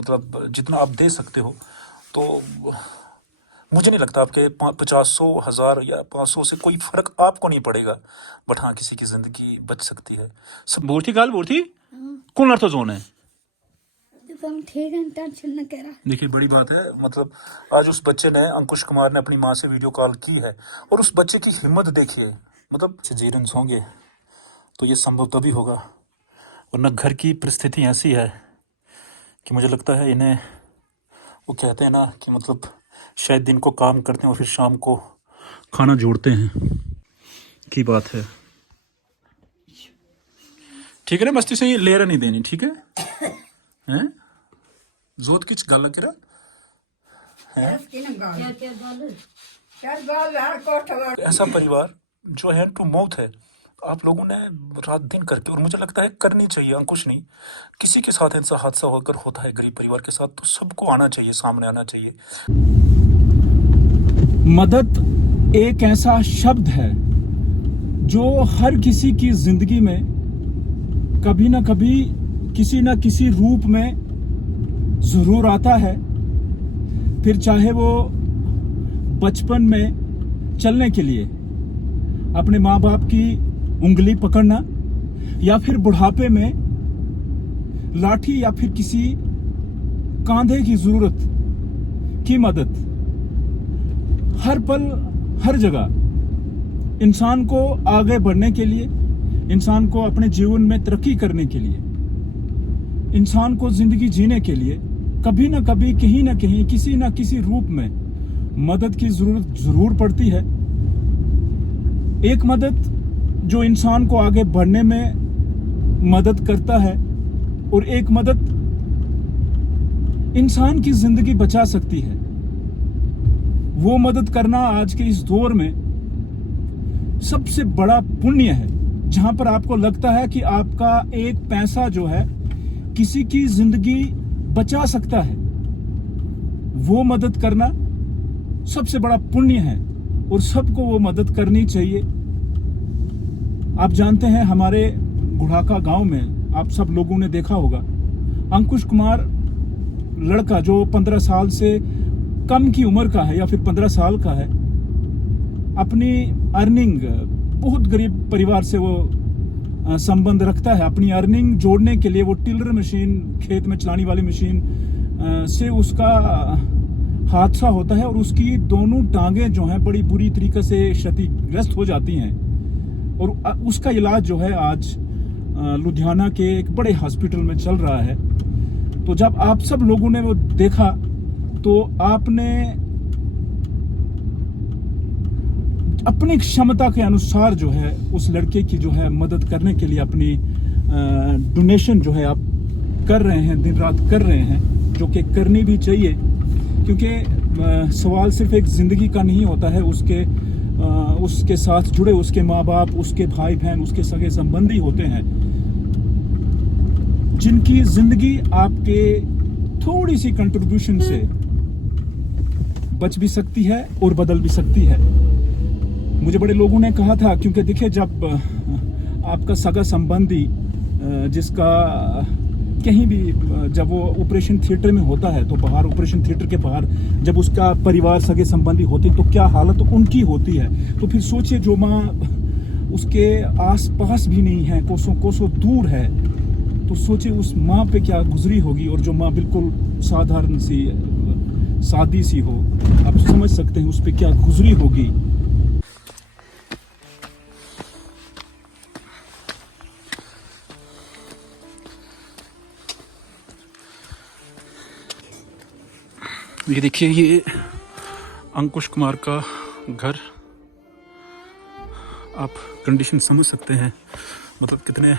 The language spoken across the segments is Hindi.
मतलब जितना आप दे सकते हो, तो मुझे नहीं लगता आपके 50, 100, 1000 या 500 से कोई फ़र्क आपको नहीं पड़ेगा। बट हाँ, किसी की ज़िंदगी बच सकती है। सब बोलती गाल बोलती कौन अर्थ जोन है। ठीक है, टेंशन न करा। देखिए, बड़ी बात है, मतलब आज उस बच्चे ने, अंकुश कुमार ने अपनी माँ से वीडियो कॉल की है, और उस बच्चे की हिम्मत देखिए। मतलब सीज़ेरियंस होंगे तो ये संभव तभी होगा, वरना घर की परिस्थिति ऐसी है कि मुझे लगता है इन्हें, वो कहते हैं ना कि मतलब शायद दिन को काम करते हैं और फिर शाम को खाना जोड़ते हैं की बात है। ठीक है ना, मस्ती से लेर नहीं देनी, ठीक है हैं? जोत किच गल करा है। ऐसा परिवार जो हैंड टू माउथ है, आप लोगों ने रात दिन करके, और मुझे लगता है करनी चाहिए। अंकुश नहीं, किसी के साथ ऐसा हादसा अगर होता है गरीब परिवार के साथ, तो सबको आना चाहिए, सामने आना चाहिए। मदद एक ऐसा शब्द है जो हर किसी की जिंदगी में कभी ना कभी किसी ना किसी रूप में जरूर आता है। फिर चाहे वो बचपन में चलने के लिए अपने माँ बाप की उंगली पकड़ना, या फिर बुढ़ापे में लाठी या फिर किसी कांधे की जरूरत की मदद। हर पल हर जगह इंसान को आगे बढ़ने के लिए, इंसान को अपने जीवन में तरक्की करने के लिए, इंसान को जिंदगी जीने के लिए कभी ना कभी, कहीं ना कहीं, किसी ना किसी रूप में मदद की जरूरत जरूर पड़ती है। एक मदद जो इंसान को आगे बढ़ने में मदद करता है, और एक मदद इंसान की जिंदगी बचा सकती है। वो मदद करना आज के इस दौर में सबसे बड़ा पुण्य है। जहां पर आपको लगता है कि आपका एक पैसा जो है किसी की जिंदगी बचा सकता है, वो मदद करना सबसे बड़ा पुण्य है, और सबको वो मदद करनी चाहिए। आप जानते हैं, हमारे गुढ़ाका गांव में आप सब लोगों ने देखा होगा, अंकुश कुमार लड़का जो 15 साल से कम की उम्र का है या फिर 15 साल का है, अपनी अर्निंग, बहुत गरीब परिवार से वो संबंध रखता है। अपनी अर्निंग जोड़ने के लिए वो टिलर मशीन, खेत में चलाने वाली मशीन से उसका हादसा होता है, और उसकी दोनों टांगें जो हैं बड़ी बुरी तरीके से क्षतिग्रस्त हो जाती हैं, और उसका इलाज जो है आज लुधियाना के एक बड़े हॉस्पिटल में चल रहा है। तो जब आप सब लोगों ने वो देखा, तो आपने अपनी क्षमता के अनुसार जो है उस लड़के की जो है मदद करने के लिए अपनी डोनेशन जो है आप कर रहे हैं, दिन रात कर रहे हैं, जो कि करनी भी चाहिए। क्योंकि सवाल सिर्फ एक जिंदगी का नहीं होता है, उसके साथ जुड़े उसके माँ बाप, उसके भाई बहन, उसके सगे संबंधी होते हैं, जिनकी जिंदगी आपके थोड़ी सी कंट्रीब्यूशन से बच भी सकती है और बदल भी सकती है। मुझे बड़े लोगों ने कहा था, क्योंकि देखिए, जब आपका सगा संबंधी जिसका कहीं भी, जब वो ऑपरेशन थिएटर में होता है, तो बाहर ऑपरेशन थिएटर के बाहर जब उसका परिवार, सगे संबंधी होते, तो क्या हालत उनकी होती है। तो फिर सोचिए, जो माँ उसके आस पास भी नहीं है, कोसों कोसों दूर है, तो सोचिए उस माँ पे क्या गुजरी होगी। और जो माँ बिल्कुल साधारण सी, सादी सी हो, आप समझ सकते हैं उस पे क्या गुजरी होगी। ये देखिए, ये अंकुश कुमार का घर, आप कंडीशन समझ सकते हैं, मतलब कितने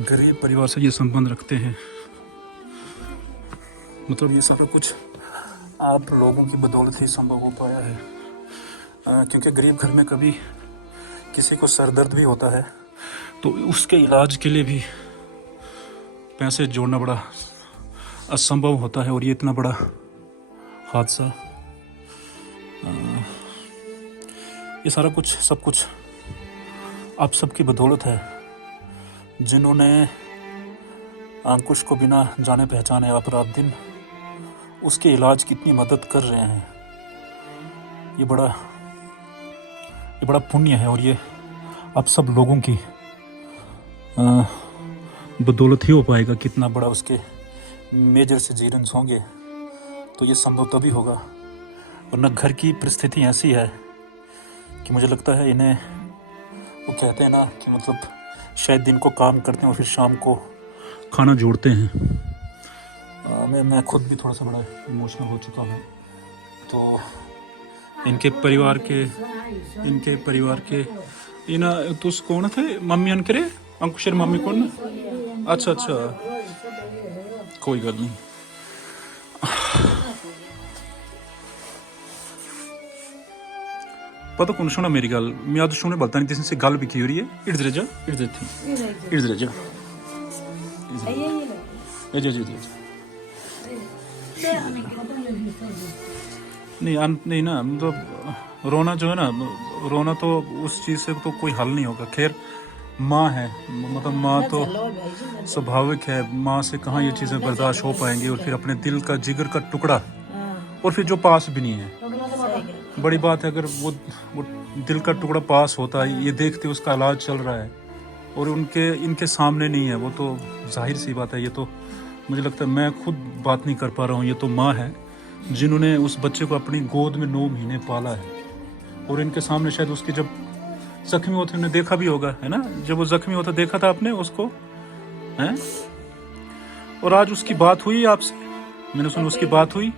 गरीब परिवार से ये संबंध रखते हैं। मतलब ये सब कुछ आप लोगों की बदौलत ही संभव हो पाया है, क्योंकि गरीब घर में कभी किसी को सर दर्द भी होता है, तो उसके इलाज के लिए भी पैसे जोड़ना बड़ा असंभव होता है। और ये इतना बड़ा हादसा, ये सारा कुछ, सब कुछ आप सबकी बदौलत है, जिन्होंने अंकुश को बिना जाने पहचाने आप रात दिन उसके इलाज की इतनी मदद कर रहे हैं। ये बड़ा पुण्य है और ये आप सब लोगों की बदौलत ही हो पाएगा। कितना बड़ा उसके मेजर सीजरियंस होंगे तो ये संभव तभी होगा, वरना घर की परिस्थिति ऐसी है कि मुझे लगता है इन्हें, वो कहते हैं ना कि मतलब शायद दिन को काम करते हैं और फिर शाम को खाना जोड़ते हैं। मैं खुद भी थोड़ा सा बड़ा इमोशनल हो चुका हूँ। तो इनके परिवार के इना तुस कौन थे मम्मी अन करे अंकुशर मम्मी कौन? अच्छा कोई गल नहीं। पता कौन सुना मेरी गल, मैं आज सुने बोलता नहीं किसी से गल भी की हो रही है। इधर जा नहीं ना, मतलब रोना जो है ना, रोना तो उस चीज़ से तो कोई हल नहीं होगा। खैर माँ है, मतलब माँ तो स्वाभाविक है, माँ से कहाँ ये चीज़ें बर्दाश्त हो पाएंगी। और फिर अपने दिल का जिगर का टुकड़ा, और फिर जो पास भी नहीं है, बड़ी बात है। अगर वो दिल का टुकड़ा पास होता है, ये देखते उसका इलाज चल रहा है और इनके सामने नहीं है, वो तो जाहिर सी बात है। ये तो मुझे लगता है मैं खुद बात नहीं कर पा रहा हूँ। ये तो माँ है जिन्होंने उस बच्चे को अपनी गोद में 9 महीने पाला है और इनके सामने शायद उसकी जब जख्मी होते उन्हें देखा भी होगा, है ना? जब वो जख्मी होता देखा था आपने उसको, हैं? और आज उसकी बात हुई आपसे, मैंने सुना उसकी बात हुई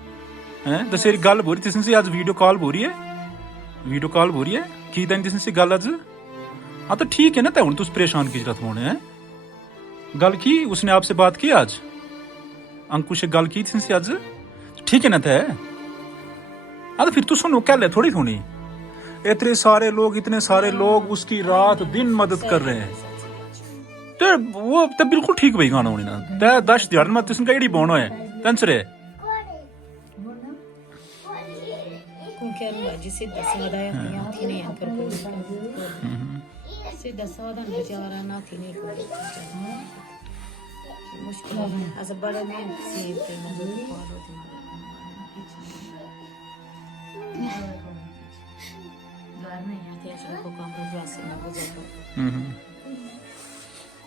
हैं। दसेरी गल हो रही थी, आज वीडियो कॉल हो रही है की दिन सी गल अज। हाँ तो ठीक है ना, तो तुम परेशान की जरूरत होने हैं। गल की उसने आपसे बात की आज, अंकुश गल की थी अज, ठीक है ना? थे हाँ तो फिर तू सुनो कल थोड़ी थोड़ी, इतने सारे लोग उसकी रात दिन मदद कर रहे हैं। तो वो तो बिल्कुल ठीक भाई गाना होनी ना, ते 10 दिहाड़ में तुम कहीं बोनो है तंसरे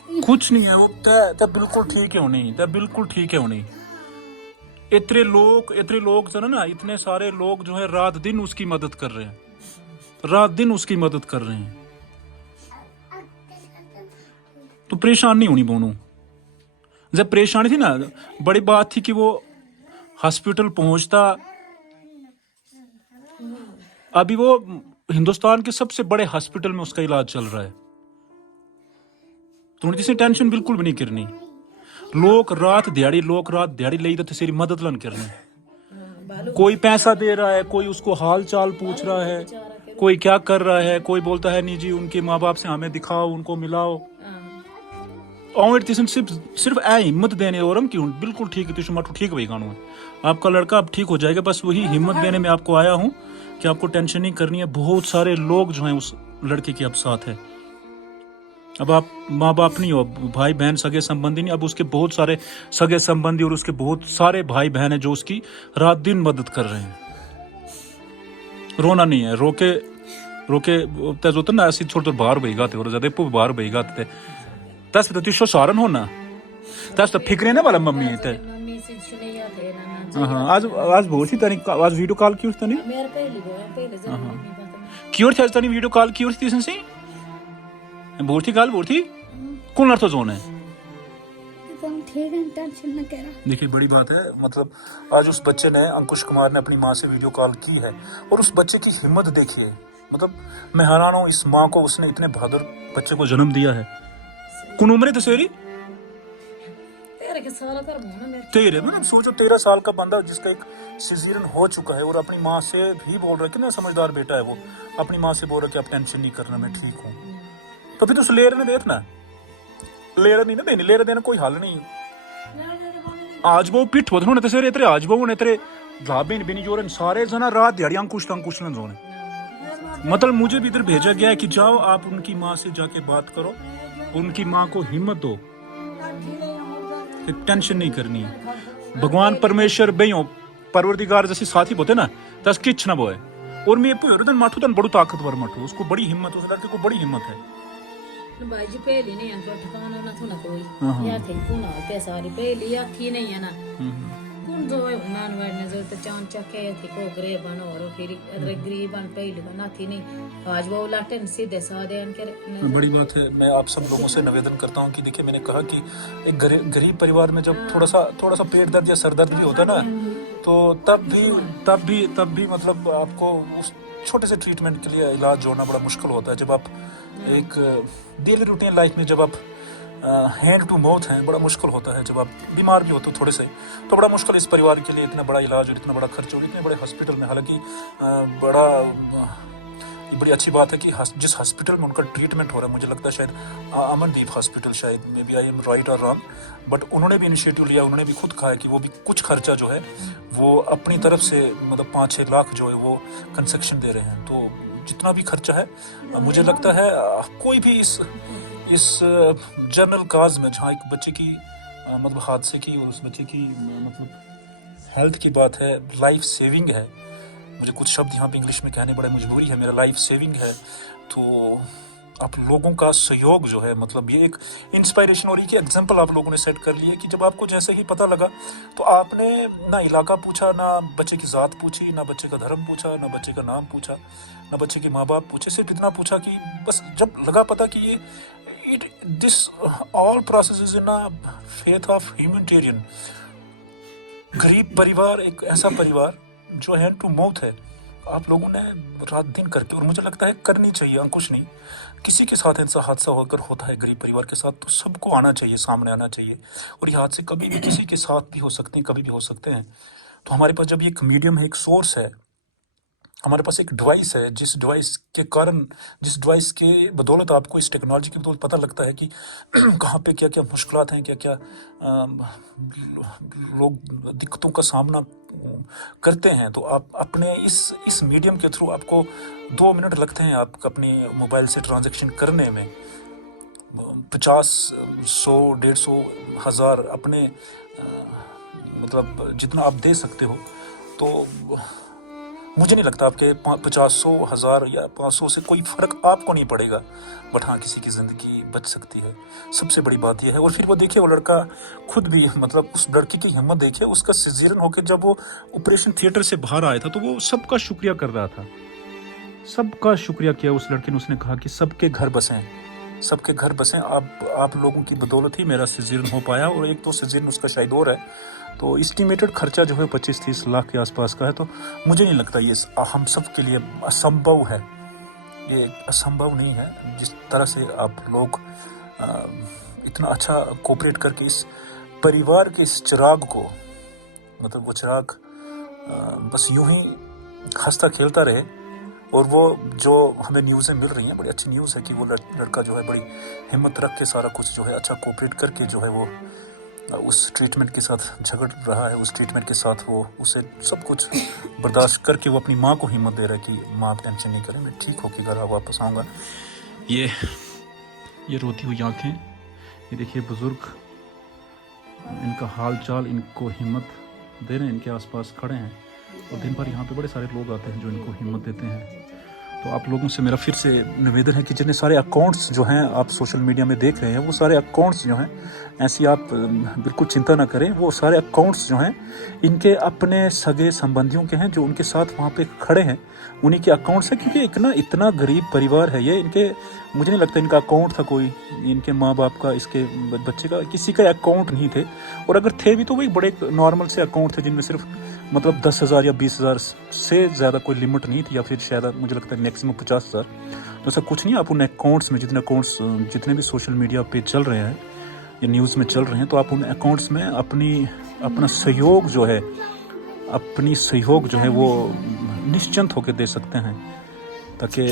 कुछ नहीं है। वो ते बिल्कुल ठीक है होनी, इतने लोग जो है ना, इतने सारे लोग जो है रात दिन उसकी मदद कर रहे हैं, तो परेशान नहीं होनी बोनू। जब परेशानी थी ना, बड़ी बात थी कि वो हॉस्पिटल पहुंचता। अभी वो हिंदुस्तान के सबसे बड़े हॉस्पिटल में उसका इलाज चल रहा है, तो जिसे टेंशन बिल्कुल भी नहीं करनी। लोग रात दिहाड़ी ले तेरी मदद लन करनी। कोई पैसा दे रहा है, कोई उसको हाल चाल पूछ रहा है, कोई क्या कर रहा है, कोई बोलता है नहीं जी उनके माँ बाप से हमें दिखाओ, उनको मिलाओ। और सिर्फ हिम्मत देने और हम क्यों बिल्कुल ठीक है, मटू ठीक भाई गानू है, आपका लड़का अब ठीक हो जाएगा। बस वही हिम्मत देने में आपको आया हूँ कि आपको टेंशन नहीं करनी है। बहुत सारे लोग जो हैं उस लड़के के अब साथ है। अब आप माँ बाप नहीं हो, भाई बहन सगे संबंधी नहीं, अब उसके बहुत सारे सगे संबंधी और उसके बहुत सारे भाई बहन है जो उसकी रात दिन मदद कर रहे हैं। रोना नहीं है, रोके तेज होता ना, ऐसी थोड़ी बाहर बही गाते और ज्यादा बाहर बही गाते तस तो तिशो सारन होना तस तो फिक्रे ना वाला मम्मी ते। हाँ आज बहुत ही तनी आज वीडियो कॉल की तनी क्यों थे तनी वीडियो कॉल की थी से बोलती कौन अर्थ जोन है। देखिए बड़ी बात है, मतलब आज उस बच्चे ने, अंकुश कुमार ने अपनी माँ से वीडियो कॉल की है और उस बच्चे की हिम्मत देखिए। मतलब मैं हैरान हूँ इस माँ को, उसने इतने बहादुर बच्चे को जन्म दिया है। कौन उम्र है तसेरी? 13। मतलब सोचो 13 साल का बंदा जिसका एक सीजरियन हो चुका है और अपनी माँ से भी बोल रहा है, कितना समझदार बेटा है वो, अपनी माँ से बोल रहा है कि आप टेंशन नहीं करना, मैं ठीक हूँ। तो फिर तो लेर ने देखना, लेर नहीं ना देनी, लेर देना कोई हल नहीं। आज वो पिठ होते तसेरे तेरे आज वो ने तेरे लाबेन बिनी जोरन सारे जना रात दिहाड़ी अंकुश न जोने। मतलब मुझे भी इधर भेजा गया है कि जाओ आप उनकी माँ से जाके बात करो, उनकी माँ को हिम्मत दो। कि टेंशन नहीं करनी है। भगवान परमेश्वर बेयो परवरदिगार जैसे साथी बोते ना तस किच ना बोए। और मैं पुरदन माठू तन बड़ू ताकतवर माठू, उसको बड़ी हिम्मत, उस लड़के को बड़ी हिम्मत है। भाई जी पहली नहीं है तो ठिकाना ना थोड़ा कोई या थे कुना के सारी पहली या थी नहीं है ना कुन जो है मान वरने जो तो चांद चके थी को ग्रे बनो और फिर अगर गरीबन पहली बना थी नहीं आज वो लाटन सीधे सादे अनके बड़ी बात है। मैं आप सब लोगों से निवेदन करता हूँ कि देखिए, मैंने कहा कि एक गरीब परिवार में जब थोड़ा सा पेट दर्द या सर दर्द भी होता है ना, तो तब भी मतलब आपको उस छोटे से ट्रीटमेंट के लिए इलाज जोड़ना बड़ा मुश्किल होता है। जब आप एक डेली रूटीन लाइफ में जब आप हैंड टू माउथ हैं, बड़ा मुश्किल होता है। जब आप बीमार भी होते हो थोड़े से, तो बड़ा मुश्किल इस परिवार के लिए, इतना बड़ा इलाज और इतना बड़ा खर्च और इतने बड़े हॉस्पिटल में। हालांकि ये बड़ी अच्छी बात है कि जिस हॉस्पिटल में उनका ट्रीटमेंट हो रहा है, मुझे लगता है शायद अमनदीप हॉस्पिटल, शायद maybe I am right और रॉन्ग, बट उन्होंने भी इनिशिएटिव लिया, उन्होंने भी खुद कहा है कि वो भी कुछ खर्चा जो है वो अपनी तरफ से मतलब 5-6 लाख जो है वो कंसेक्शन दे रहे हैं। तो जितना भी खर्चा है, मुझे लगता है कोई भी इस जनरल काज में, जहाँ एक बच्चे की मतलब हादसे की और उस बच्चे की मतलब हेल्थ की बात है, लाइफ सेविंग है। मुझे कुछ शब्द यहाँ पे इंग्लिश में कहने बड़ा मजबूरी है, मेरा लाइफ सेविंग है। तो आप लोगों का सहयोग जो है, मतलब ये एक इंस्पायरेशन और एक एग्जाम्पल आप लोगों ने सेट कर लिया कि जब आपको जैसे ही पता लगा तो आपने ना इलाका पूछा, ना बच्चे की ज़ात पूछी, ना बच्चे का धर्म पूछा, ना बच्चे का नाम पूछा, ना बच्चे के माँ बाप पूछे, सिर्फ इतना पूछा कि बस जब लगा पता कि ये this all process is in a faith of humanitarian. गरीब परिवार, एक ऐसा परिवार जो हैंड टू माउथ है, आप लोगों ने रात दिन करके, और मुझे लगता है करनी चाहिए। अंकुश नहीं, किसी के साथ ऐसा हादसा अगर होता है गरीब परिवार के साथ, तो सबको आना चाहिए, सामने आना चाहिए। और ये हादसे कभी भी किसी के साथ भी हो सकते हैं, कभी भी हो सकते हैं। तो हमारे पास जब ये एक मीडियम है, एक सोर्स है, हमारे पास एक डिवाइस है, जिस डिवाइस के बदौलत आपको, इस टेक्नोलॉजी की बदौलत पता लगता है कि कहाँ पे क्या क्या मुश्किलात हैं, क्या क्या लोग दिक्कतों का सामना करते हैं। तो आप अपने इस मीडियम के थ्रू, आपको 2 मिनट लगते हैं आप अपने मोबाइल से ट्रांजैक्शन करने में, 50, 100, 150, 1000 अपने मतलब जितना आप दे सकते हो। तो मुझे नहीं लगता आपके 50, 100, 1000 या 500 से कोई फ़र्क आपको नहीं पड़ेगा, बट हाँ, किसी की ज़िंदगी बच सकती है। सबसे बड़ी बात यह है। और फिर वो देखिए, वो लड़का खुद भी, मतलब उस लड़के की हिम्मत देखिए, उसका सिजेरियन होकर जब वो ऑपरेशन थिएटर से बाहर आया था, तो वो सबका शुक्रिया कर रहा था, सबका शुक्रिया किया उस लड़के ने। उसने कहा कि सबके घर बसें, सबके घर बसें, आप लोगों की बदौलत ही मेरा सिजेरियन हो पाया। और एक तो सिजेरियन उसका शायद और है, तो एस्टिमेटेड खर्चा जो है 25-30 लाख के आसपास का है। तो मुझे नहीं लगता ये हम सब के लिए असंभव है, ये असंभव नहीं है। जिस तरह से आप लोग इतना अच्छा कोऑपरेट करके इस परिवार के इस चिराग को, मतलब वो चिराग बस यूं ही हंसता खेलता रहे। और वो जो हमें न्यूज़ें मिल रही हैं, बड़ी अच्छी न्यूज़ है कि वो लड़का जो है बड़ी हिम्मत रख के सारा कुछ जो है अच्छा कोऑपरेट करके जो है वो उस ट्रीटमेंट के साथ झगड़ रहा है, उस ट्रीटमेंट के साथ वो उसे सब कुछ बर्दाश्त करके वो अपनी माँ को हिम्मत दे रहा है कि माँ आप टेंशन नहीं करें, मैं ठीक होकर घर वापस आऊँगा। ये रोती हुई आँखें, ये देखिए बुज़ुर्ग, इनका हाल चाल, इनको हिम्मत दे रहे हैं, इनके आसपास खड़े हैं। और दिन भर यहाँ पे बड़े सारे लोग आते हैं जो इनको हिम्मत देते हैं। तो आप लोगों से मेरा फिर से निवेदन है कि जितने सारे अकाउंट्स जो हैं आप सोशल मीडिया में देख रहे हैं, वो सारे अकाउंट्स जो हैं, ऐसी आप बिल्कुल चिंता ना करें, वो सारे अकाउंट्स जो हैं इनके अपने सगे संबंधियों के हैं जो उनके साथ वहाँ पे खड़े हैं, उन्हीं के अकाउंट्स हैं। क्योंकि इतना गरीब परिवार है ये, इनके, मुझे नहीं लगता इनका अकाउंट था कोई, इनके माँ बाप का, इसके बच्चे का, किसी का अकाउंट नहीं थे। और अगर थे भी तो वही बड़े नॉर्मल से अकाउंट थे जिनमें सिर्फ मतलब 10,000 या 20,000 से ज़्यादा कोई लिमिट नहीं थी, या फिर शायद मुझे लगता है मैक्सिमम 50,000। तो ऐसा कुछ नहीं। आप उन अकाउंट्स में, जितने भी सोशल मीडिया पे चल रहे हैं या न्यूज़ में चल रहे हैं, तो आप उन अकाउंट्स में अपना सहयोग जो है वो निश्चिंत होकर दे सकते हैं, ताकि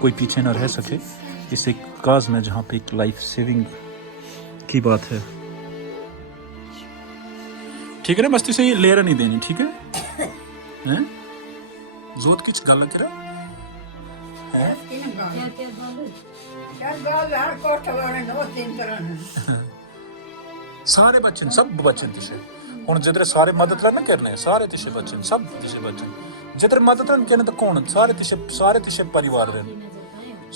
कोई पीछे ना रह सके इस एक काज में जहाँ पे एक लाइफ सेविंग की बात है। ठीक है ना, मस्ती से ये लेरा नहीं देनी, ठीक है? हैं? जोत किच गाला किरा है? सारे बच्चे सब बच्चे तिशे हुन जिधर सारे मदद ना करने सारे तिशे बच्चे सब तिशे बच्चे जिधर मदद ना करने तो कौन सारे तिशे परिवार रहे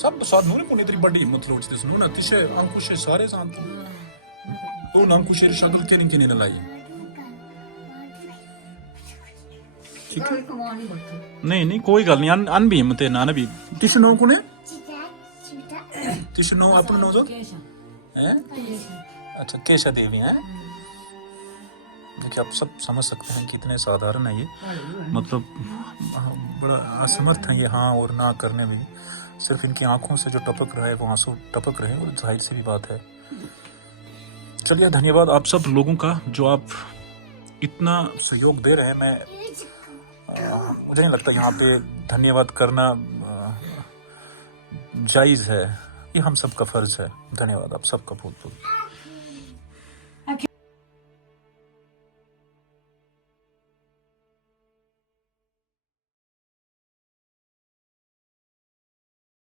सब साथ नूरी पुनी तेरी बड़ी हिम्मत लोच दिस नु ना तिशे अंकुशे सारे साथ ओ अंकुशे री शक्ल केनी केनी न लाई ठीक है नहीं नहीं कोई गल नहीं अन भी हिम्मत है ना भी तिशे नो कोने तिशे नो अपन नो जो हैं अच्छा केशा देवी हैं देखिए आप सब समझ सकते हैं कितने साधारण है ये मतलब बड़ा असमर्थ है ये हाँ और ना करने में सिर्फ इनकी आंखों से जो टपक रहा है वो आंसू टपक रहे हैं और जाहिर सी भी बात है। चलिए धन्यवाद आप सब लोगों का जो आप इतना सहयोग दे रहे हैं। मैं मुझे नहीं लगता यहाँ पे धन्यवाद करना जायज़ है, ये हम सबका फर्ज है। धन्यवाद आप सबका बहुत बहुत।